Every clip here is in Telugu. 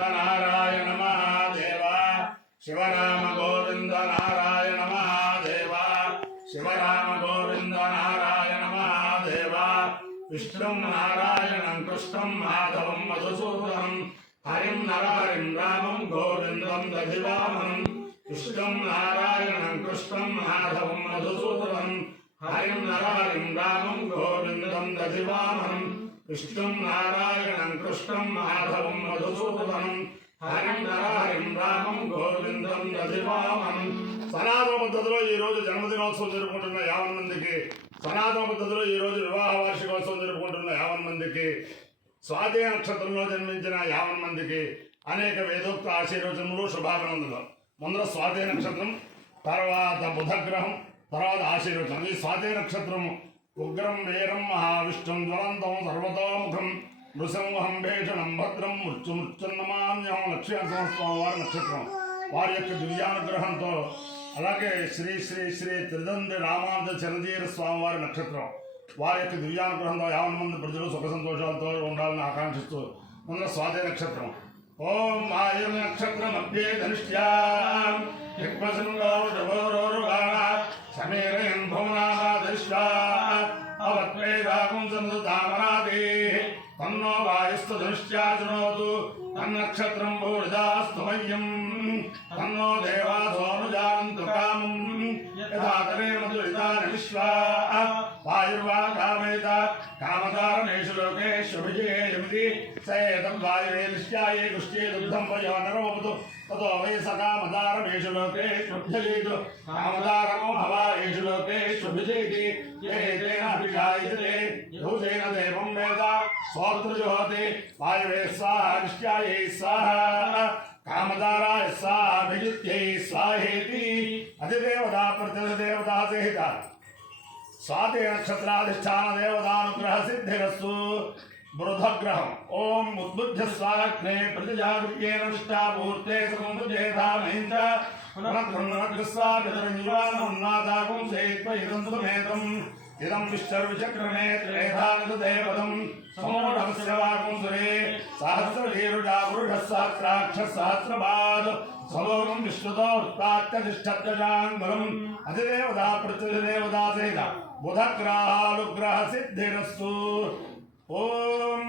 नारायण महादेव शिवराम गोविंद नारायण महादेव शिवराम गोविंद नारायण महादेव विष्णु नारायणं कृष्णं माधवं मधुसूदनं हरिं नरहरिं रामं गोविंदं दधिवामनं विष्णु नारायणं कृष्णं माधवं मधुसूदनं हरिं नरहरिं रामं गोविंदं दधिवामनं विष्णु नारायणं कृष्णं माधवं मधुसूदनं हरिं नरहरिं रामं गोविंदं दधिवामनं సనాతన పద్ధతిలో ఈ రోజు జన్మదినోత్సవం జరుపుకుంటున్న 50 మందికి, సనాతన పద్ధతిలో ఈ రోజు వివాహ వార్షికోత్సవం జరుపుకుంటున్న 50 మందికి, స్వాతి నక్షత్రంలో జన్మించిన 50 మందికి అనేక వేదోక్త ఆశీర్వచనములు శుభాభినందనలు. ముందర స్వాతి నక్షత్రం, తర్వాత బుధగ్రహం, తర్వాత ఆశీర్వచనం. ఈ స్వాతి నక్షత్రం ఉగ్రం వీరం మహావిష్ణుం జ్వలంతం సర్వతోముఖం నృసింహం భేషణం భద్రం మృత్యునమామ్యం లక్ష్మీనరసింహస్వామి వారి నక్షత్రం. వారి యొక్క దివ్యానుగ్రహంతో, అలాగే శ్రీ శ్రీ శ్రీ త్రిదండ్రి రామానుజ చిరంజీవి స్వామి వారి నక్షత్రం. వారి యొక్క దివ్యానుగ్రహంతో 50 మంది ప్రజలు సుఖ సంతోషాలతో ఉండాలని ఆకాంక్షిస్తూ ఉన్న స్వాతి నక్షత్రం. ఓం ఆయుర్ నక్షత్రం మధ్యే ధనిష్ట్యాం సమీరయన్ భువనామాదిష్ట్వా అవత్వేదాకం సంతామరాదే తన్నో వాయుస్తు ధనుష్ట్యా శృణోతు తన్నక్షత్రం భూరిదాస్తు మహ్యం తన్నో దేవాసోనుజానంతు కామం యథా తరేమతు ఇదాని విశ్వా వాయుర్వా కామేత కామధారణేషు లోకేషు విజయేయమితి సేతం వాయువే నిశ్చాయే గుష్టే దుగ్ధం వయో నరోవతు ततो वै सकामदारमेषु लोकेषु भजलीतु कामदारमो भवायेषु लोकेषु विजयति ये तेन अभिषायते भूतेन देवं वेद स्वोत्रजुहोति वायवे स्वाहा निश्चायै स्वाहा कामदाराय स्वाहा अभिजित्यै स्वाहेति अधिदेवता प्रतिदेवता सहित स्वाति नक्षत्राधिष्ठान देवतानुग्रह सिद्धिरस्तु. बृहद्ग्रहम् ओम उद्बुद्ध स्वाग्ने प्रतिजागृत्येन निष्ठापूर्ते समुद्रेधा महेन्द्र पुनः सेत्व इदं सुमेतम् इदं विश्वविचक्रमे त्रेधानिदेवदं समोढस्य सुरे सहस्रवीरुडापुरुषः सहस्राक्षः सहस्रपाद समोगं विश्वतो उत्पात्यतिष्ठत्यजाङ्गलम् अधिदेवता प्रतिदेवता सहित बुधग्रहानुग्रह सिद्धिरस्तु. ओम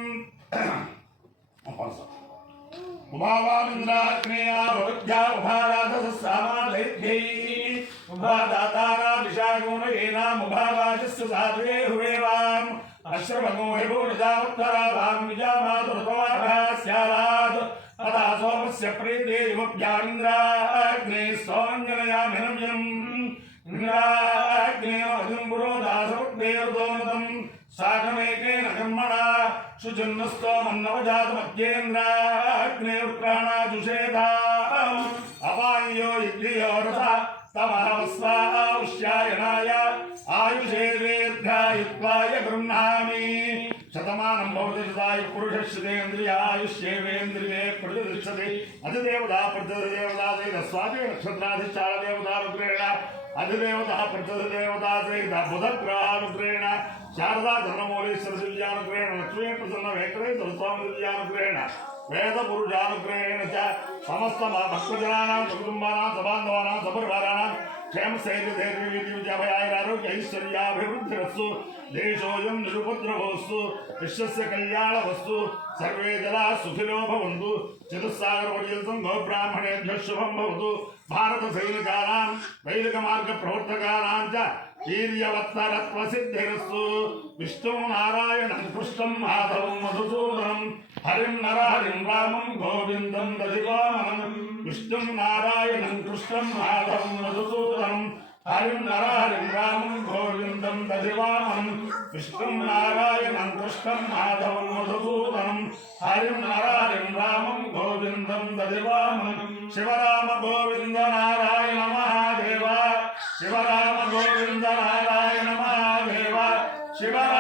उभावामिन्द्राग्नेया भवद्भ्या उभाराधसस्सामालयद्भ्यै उभादातारा विशाखोनयेनाम् उभावाजस्य साध्वे हुवेवाम् अश्रमगो हिभोनिजावत्तराभाम् निजामातुरतवाभः स्यालात् तथा सोमस्य प्रीते युवभ्यामिन्द्राग्ने सोऽञ्जनयामिनम् इन्द्राग्नेन अधिं पुरोदासवद्वेरुदोनतम् साकमेकेन कर्मणा शुचिन्नस्तो मन्नवजातमध्येन्द्राग्ने उत्क्राणाजुषेधाम् अपायो यज्ञयो रसा तमहवस्वाउष्यायणाय आयुषे दीर्घायुत्वाय गृह्णामि. शतमानं भवति शतायुः पुरुषश्रुतेन्द्रियायुष्येवेन्द्रिये प्रतिष्ठति. अधिदेवता प्रतिदेवता सहित स्वाति नक्षत्राधिष्ठान देवतानुग्रहेण अधिदेवता प्रतिदेवता सहित बुधग्रहानुग्रहेण शारदा चन्द्रमौलीश्वर दिव्यानुग्रहेण लक्ष्मी प्रसन्न वेंकटेश्वर स्वामी दिव्यानुग्रहेण वेद पुरुषानुग्रहेण च समस्त भक्तजनानां कुटुम्बानां सबान्धवानां सपरिवाराणां क्षेम स्थैर्य धैर्य वीर्य विद्याभयारोग्य ऐश्वर्याभिवृद्धिरस्तु. देशोऽयं निरुपद्रवोऽस्तु विश्वस्य कल्याणवस्तु. सर्वे जनाः सुखिनो भवन्तु. चतुस्सागरपर्यन्तं गोब्राह्मणेभ्यः शुभं भवतु. भारतसैनिकानां वैदिकमार्गप्रवर्तकानां च वीर्यवत्तरत्वसिद्धिरस्तु. विष्णु नारायणं कृष्णं माधवं मधुसूदनं हरिं नरहरिं रामं गोविन्दं दधिवामनं विष्णु नारायणं कृष्णं माधवं मधुसूदनं हरिं नरहरिं रामं गोविन्दं दधिवामनं विष्णु नारायणं कृष्णं माधवं मधुसूदनं हरिं नरहरिं रामं गोविन्दं दधिवामनं. शिवराम गोविंद नारायण महादेव शिवराम गोविंद नारायण महादेव शिवराम